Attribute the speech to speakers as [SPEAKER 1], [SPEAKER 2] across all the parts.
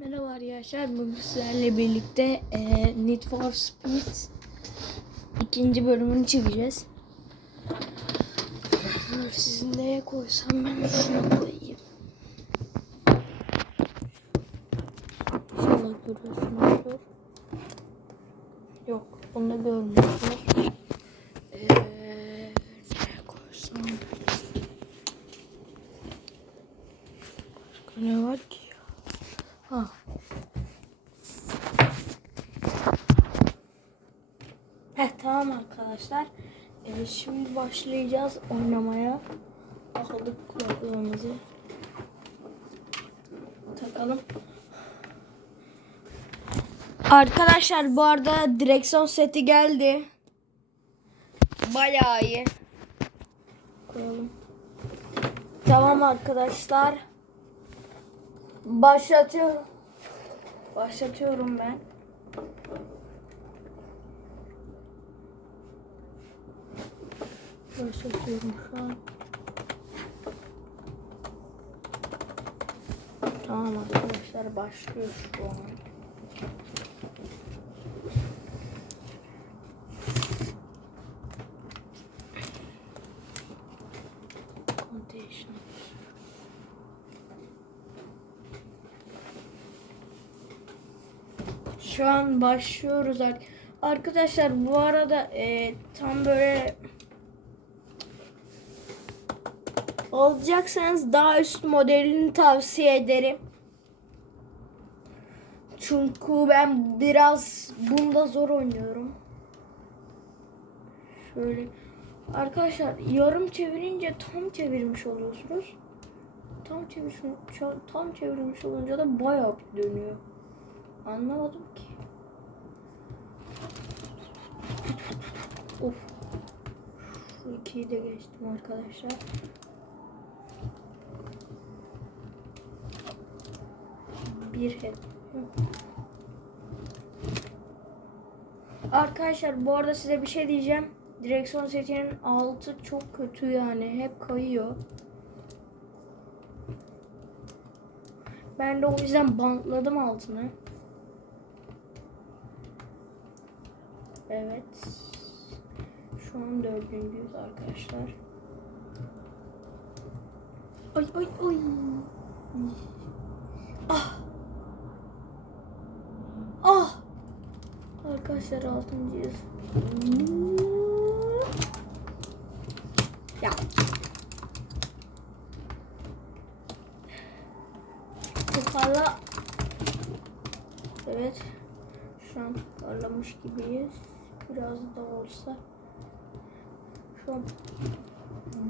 [SPEAKER 1] Merhaba arkadaşlar. Bugün sizlerle birlikte e, Need for Speed ikinci bölümünü çekeceğiz. Sizin neye koysam ben şuna koyayım. İnşallah görüyorsunuzdur. Yok, onu da görmüyorsunuz. Ee, neye koysam? Başka ne var ki ya? Ha. Heh, tamam arkadaşlar. Ee, şimdi başlayacağız oynamaya. Aldık kulaklığımızı. Takalım. Arkadaşlar bu arada direksiyon seti geldi. Bayağı iyi. Koyalım. Tamam arkadaşlar. Başlatıyorum. Başlatıyorum ben. Başlatıyorum şu an. Tamam arkadaşlar başlıyor şu an. Şu an başlıyoruz ar- arkadaşlar. Bu arada e, tam böyle alacaksanız daha üst modelini tavsiye ederim. Çünkü ben biraz bunda zor oynuyorum. Şöyle arkadaşlar yarım çevirince tam çevirmiş oluyorsunuz. Tam çevirmiş tam çevirmiş olunca da bayağı dönüyor. Anlamadım ki. Of. Şu ikiyi de geçtim arkadaşlar. Bir hep. Arkadaşlar bu arada size bir şey diyeceğim. Direksiyon setinin altı çok kötü yani. Hep kayıyor. Ben de o yüzden bantladım altını. Evet. Şu an dördüncüyüz arkadaşlar. Ay ay ay. Ah. Ah. Arkadaşlar altıncıyız. Ya. Toparla. Evet. Şu an toparlamış gibiyiz. Biraz da olsa. Şu an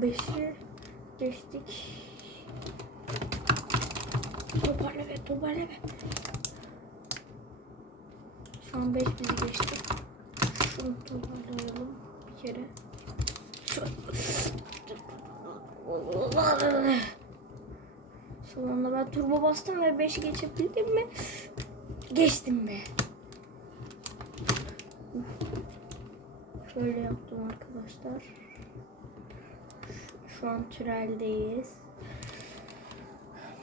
[SPEAKER 1] beşi geçtik. Toparla be, toparla be. Şu an beş bizi geçti. Şunu toparlayalım bir kere. Şu Son anda ben turbo bastım ve 5'i geçebildim mi? Geçtim be. Şöyle yaptım arkadaşlar. Şu an tüneldeyiz.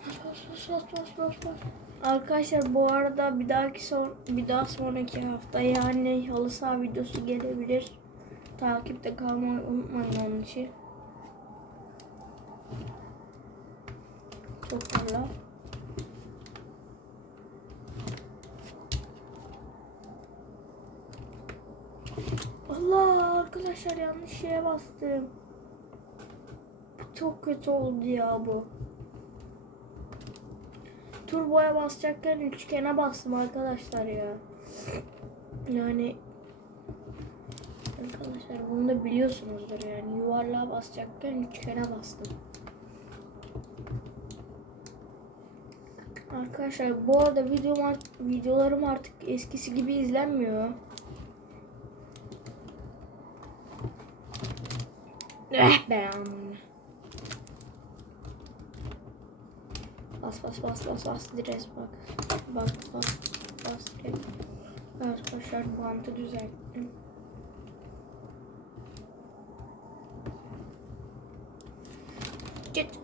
[SPEAKER 1] Bas, bas, bas, bas, bas. Arkadaşlar bu arada bir dahaki son bir daha sonraki hafta yani halı saha videosu gelebilir. Takipte kalmayı unutmayın onun için. Toparla. Allah arkadaşlar yanlış şeye bastım. Çok kötü oldu ya bu. Turboya basacakken üçgene bastım arkadaşlar ya. Yani arkadaşlar bunu da biliyorsunuzdur yani yuvarlığa basacakken üçgene bastım. Arkadaşlar bu arada videom, videolarım artık eskisi gibi izlenmiyor. Eh be Bas bas bas bas bas direz bak. Bas bas bas direz. Arkadaşlar bantı düzelttim. Git.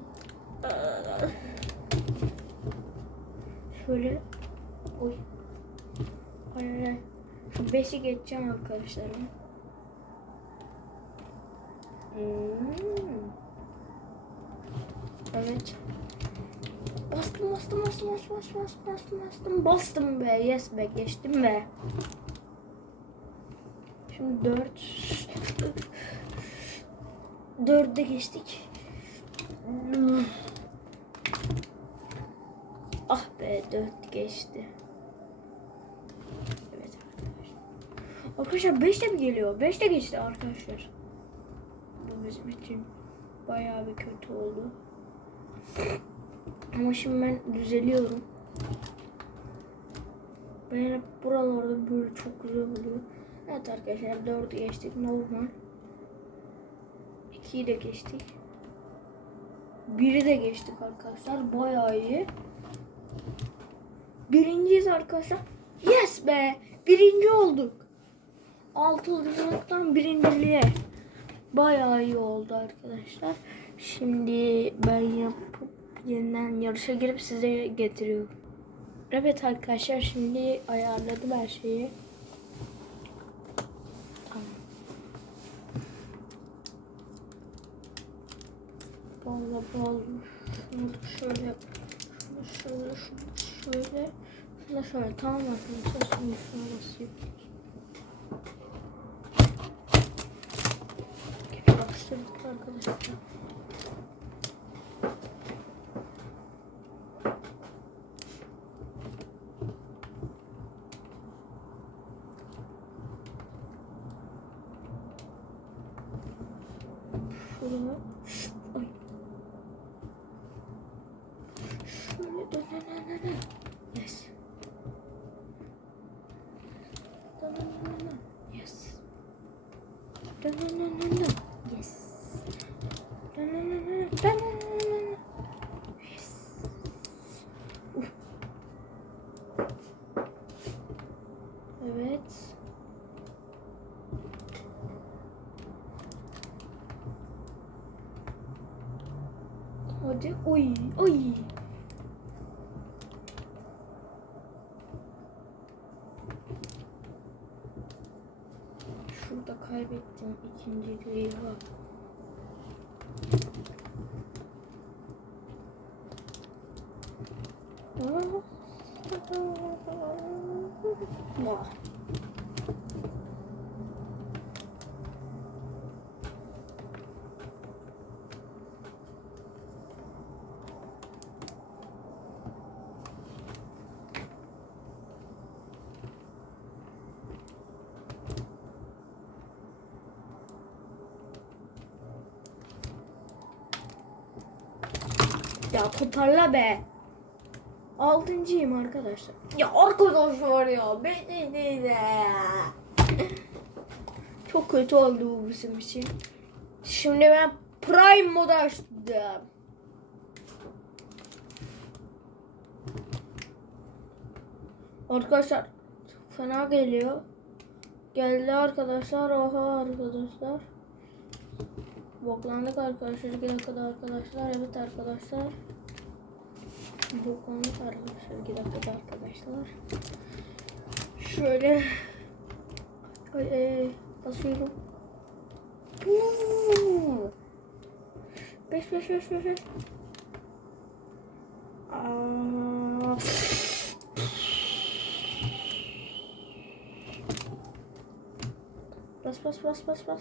[SPEAKER 1] Şöyle Oy. Ay ay geçeceğim arkadaşlar. ben. Hmm. Evet. Bastım bastım bastım bastım bastım bastım bastım bastım bastım be yes be geçtim be. Şimdi dört. Dörde geçtik. Ah be dört geçti. Evet arkadaşlar. Arkadaşlar beş de mi geliyor? Beş de geçti arkadaşlar. Bu bizim için bayağı bir kötü oldu. Ama şimdi ben düzeliyorum. Ben hep buralarda böyle çok güzel oluyor. Evet arkadaşlar 4'ü geçtik normal. 2'yi de geçtik. 1'i de geçtik arkadaşlar. Bayağı iyi. Birinciyiz arkadaşlar. Yes be! Birinci olduk. Altıncılıktan birinciliğe. Bayağı iyi oldu arkadaşlar. Şimdi ben yapıp yeniden yarışa girip size getiriyorum. Evet arkadaşlar şimdi ayarladım her şeyi. Tamam. Balla balla. Şunu şöyle. Şunu şöyle, şunu şöyle. Şunu şöyle. Tamam arkadaşlar şimdi şuna basıyorum. Yapıştırdık arkadaşlar. Şuraya. Ay. Şöyle dön dön dön dön. Yes. Dön dön dön dön. Yes. Dön dön dön dön dön. Yes. Dön dön dön dön. Dön dön dön. Yes. Uf. Evet. Hadi. Oy. Oy. 一千只鳜鱼后。Ya toparla be. Altıncıyım arkadaşlar. Ya arkadaşlar ya. Beni de. Çok kötü oldu bu bizim için. Şimdi ben Prime moda açtım. Arkadaşlar çok fena geliyor. Geldi arkadaşlar. Oha arkadaşlar. Boklandık arkadaşlar. Bir dakikada arkadaşlar. Evet arkadaşlar. Boklandık arkadaşlar. Bir dakikada arkadaşlar. Şöyle. Ay, ay, basıyorum. Uuu. Beş beş beş beş beş. Aa. Bas bas bas bas bas.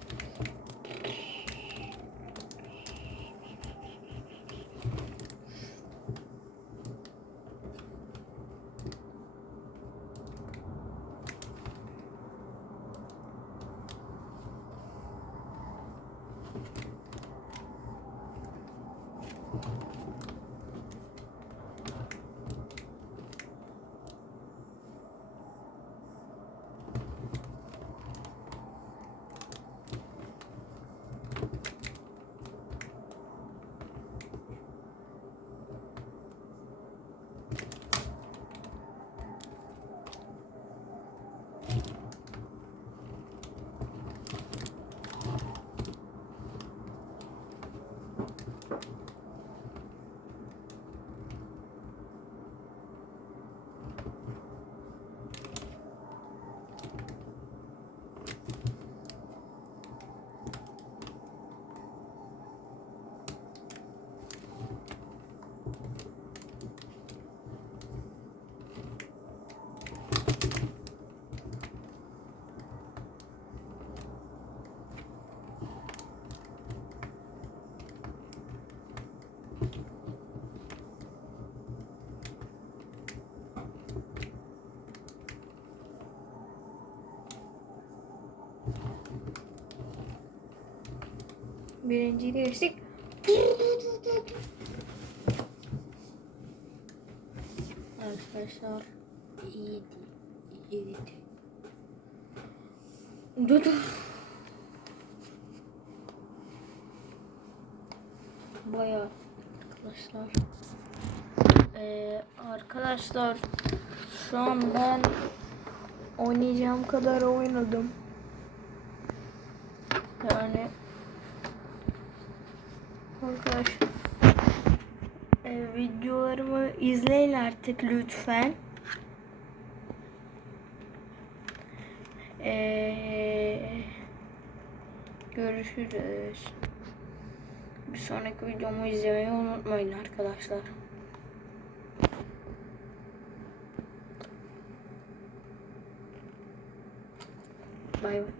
[SPEAKER 1] Birinciyi de geçtik. Arkadaşlar iyi iyi Dur dur. Bayağı arkadaşlar. Ee, arkadaşlar şu an ben oynayacağım kadar oynadım. Yani arkadaşlar e, videolarımı izleyin artık lütfen. Ee, görüşürüz. Bir sonraki videomu izlemeyi unutmayın arkadaşlar. Bay bay.